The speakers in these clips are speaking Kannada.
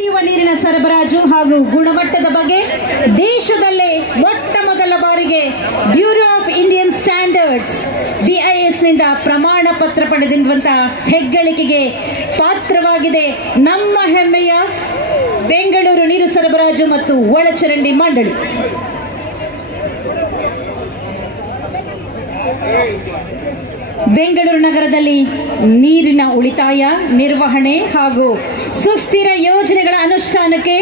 ಕುಡಿಯುವ ನೀರಿನ ಸರಬರಾಜು ಹಾಗೂ ಗುಣಮಟ್ಟದ ಬಗ್ಗೆ ದೇಶದಲ್ಲೇ ಮೊಟ್ಟ ಮೊದಲ ಬಾರಿಗೆ bureau of Indian standards BIS ನಿಂದ ಪ್ರಮಾಣ ಪತ್ರ ಪಡೆದಿರುವಂತಹ ಹೆಗ್ಗಳಿಕೆಗೆ ಪಾತ್ರವಾಗಿದೆ ನಮ್ಮ ಹೆಮ್ಮೆಯ ಬೆಂಗಳೂರು ನೀರು ಸರಬರಾಜು ಮತ್ತು ಒಳಚರಂಡಿ ಮಂಡಳಿ. ಬೆಂಗಳೂರು ನಗರದಲ್ಲಿ ನೀರಿನ ಉಳಿತಾಯ, ನಿರ್ವಹಣೆ ಹಾಗೂ ಸುಸ್ಥಿರ ಯೋಜನೆಗಳ ಅನುಷ್ಠಾನಕ್ಕೆ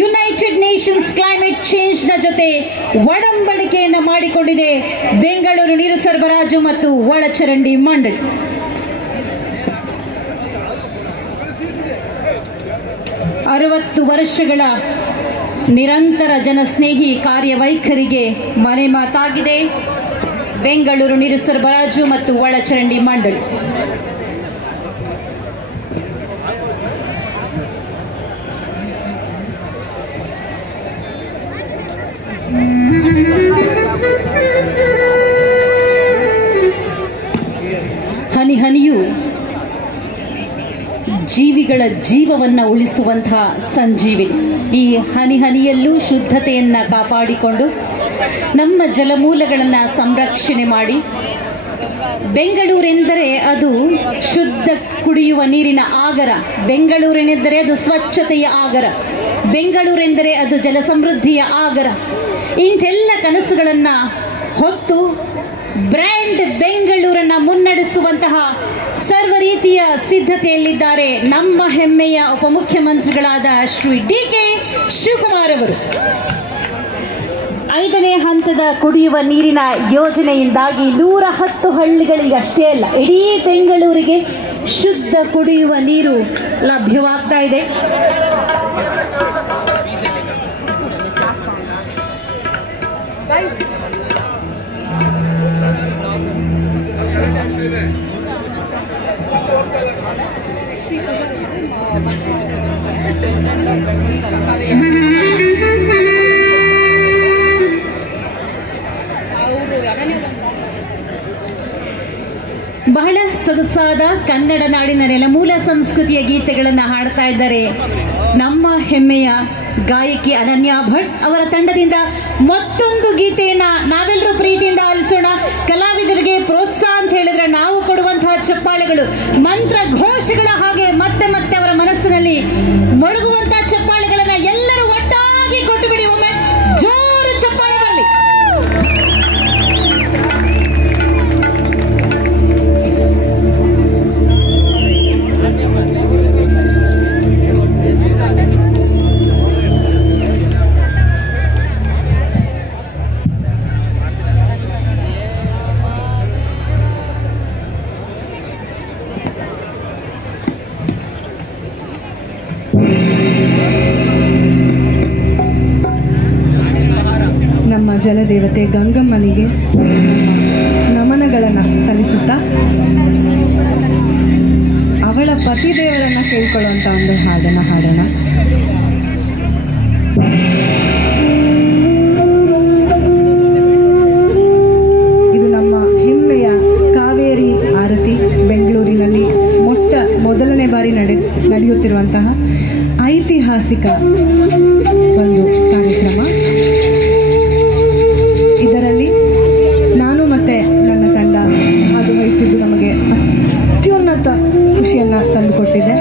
ಯುನೈಟೆಡ್ ನೇಷನ್ಸ್ ಕ್ಲೈಮೇಟ್ ಚೇಂಜ್ನ ಜೊತೆ ಒಡಂಬಡಿಕೆಯನ್ನು ಮಾಡಿಕೊಂಡಿದೆ ಬೆಂಗಳೂರು ನೀರು ಸರಬರಾಜು ಮತ್ತು ಒಳಚರಂಡಿ ಮಂಡಳಿ. ಅರವತ್ತು ವರ್ಷಗಳ ನಿರಂತರ ಜನಸ್ನೇಹಿ ಕಾರ್ಯವೈಖರಿಗೆ ಮನೆ ಮಾತಾಗಿದೆ ಬೆಂಗಳೂರು ನೀರು ಸರಬರಾಜು ಮತ್ತು ಒಳಚರಂಡಿ ಮಂಡಳಿ. ಹನಿ ಹನಿಯು ಜೀವಿಗಳ ಜೀವವನ್ನು ಉಳಿಸುವಂತಹ ಸಂಜೀವಿ. ಈ ಹನಿ ಹನಿಯಲ್ಲೂ ಶುದ್ಧತೆಯನ್ನು ಕಾಪಾಡಿಕೊಂಡು ನಮ್ಮ ಜಲಮೂಲಗಳನ್ನು ಸಂರಕ್ಷಣೆ ಮಾಡಿ, ಬೆಂಗಳೂರೆಂದರೆ ಅದು ಶುದ್ಧ ಕುಡಿಯುವ ನೀರಿನ ಆಗರ, ಬೆಂಗಳೂರೆಂದರೆ ಅದು ಸ್ವಚ್ಛತೆಯ ಆಗರ, ಬೆಂಗಳೂರೆಂದರೆ ಅದು ಜಲ ಸಮೃದ್ಧಿಯ ಆಗರ. ಇಂಥೆಲ್ಲ ಕನಸುಗಳನ್ನು ಹೊತ್ತು ಬ್ರ್ಯಾಂಡ್ ಬೆಂಗಳೂರನ್ನು ಮುನ್ನಡೆಸುವಂತಹ ಸರ್ವ ರೀತಿಯ ಸಿದ್ಧತೆಯಲ್ಲಿದ್ದಾರೆ ನಮ್ಮ ಹೆಮ್ಮೆಯ ಉಪಮುಖ್ಯಮಂತ್ರಿಗಳಾದ ಶ್ರೀ DK ಶಿವಕುಮಾರ್ ಅವರು. 5ನೇ ಹಂತದ ಕುಡಿಯುವ ನೀರಿನ ಯೋಜನೆಯಿಂದಾಗಿ 110 ಹಳ್ಳಿಗಳಿಗಷ್ಟೇ ಅಲ್ಲ, ಇಡೀ ಬೆಂಗಳೂರಿಗೆ ಶುದ್ಧ ಕುಡಿಯುವ ನೀರು ಲಭ್ಯವಾಗ್ತಾ ಇದೆ. ಬಹಳ ಸೊಗಸಾದ ಕನ್ನಡ ನಾಡಿನ ನೆಲಮೂಲ ಸಂಸ್ಕೃತಿಯ ಗೀತೆಗಳನ್ನು ಹಾಡ್ತಾ ಇದ್ದಾರೆ ನಮ್ಮ ಹೆಮ್ಮೆಯ ಗಾಯಕಿ ಅನನ್ಯಾ ಭಟ್ ಅವರ ತಂಡದಿಂದ. ಮತ್ತೊಂದು ಗೀತೆಯನ್ನ ನಾವೆಲ್ಲರೂ ಪ್ರೀತಿಯಿಂದ ಆಲಿಸೋಣ. ಕಲಾವಿದರಿಗೆ ಪ್ರೋತ್ಸಾಹ ಅಂತ ಹೇಳಿದ್ರೆ ನಾವು ಕೊಡುವಂತಹ ಚಪ್ಪಾಳೆಗಳು ಮಂತ್ರ ಘೋಷಗಳ ಹಾಗೆ ಮತ್ತೆ ಮತ್ತೆ ಅವರ ಮನಸ್ಸಿನಲ್ಲಿ ಮೊಳಗುವಂತಹ ಚಪ್ಪಾಳೆಗಳನ್ನ ಎಲ್ಲರೂ ಒಟ್ಟಾಗಿ ಕೊಟ್ಟು ಬಿಡಿ. ಒಮ್ಮೆ ಜೋರು ಚಪ್ಪಾಳೆ ಬರಲಿ. ನಮ್ಮ ಜಲದೇವತೆ ಗಂಗಮ್ಮನಿಗೆ ನಮನಗಳನ್ನು ಸಲ್ಲಿಸುತ್ತಾ ಅವಳ ಪತಿದೇವರನ್ನು ಕೇಳ್ಕೊಳ್ಳುವಂಥ ಒಂದು ಹಾಡನ್ನು ಹಾಡೋಣ. ಇದು ನಮ್ಮ ಹೆಮ್ಮೆಯ ಕಾವೇರಿ ಆರತಿ ಬೆಂಗಳೂರಿನಲ್ಲಿ ಮೊದಲನೇ ಬಾರಿ ನಡೆಯುತ್ತಿರುವಂತಹ ಐತಿಹಾಸಿಕ ಒಂದು ಕಾರ್ಯಕ್ರಮ. ಇದರಲ್ಲಿ ನಾನು ಮತ್ತು ನನ್ನ ತಂಡ ಭಾಗವಹಿಸಿದ್ದು ನಮಗೆ ಅತ್ಯುನ್ನತ ಖುಷಿಯನ್ನು ತಂದುಕೊಟ್ಟಿದೆ.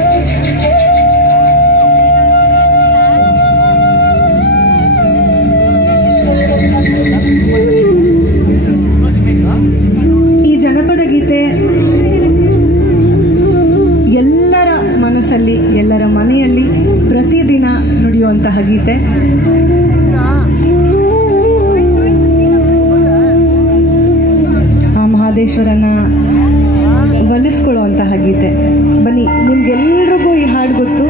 ಈ ಜನಪದ ಗೀತೆ ಎಲ್ಲರ ಮನಸ್ಸಲ್ಲಿ, ಎಲ್ಲರ ಮನೆಯಲ್ಲಿ ಪ್ರತಿದಿನ ನುಡಿಯುವಂತಹ ಗೀತೆ. ಮಹದೇಶ್ವರನ ಒಲಿಸ್ಕೊಳ್ಳುವಂತಹ ಗೀತೆ. ಬನ್ನಿ, ನಿಮ್ಗೆಲ್ರಿಗೂ ಈ ಹಾಡು ಗೊತ್ತು.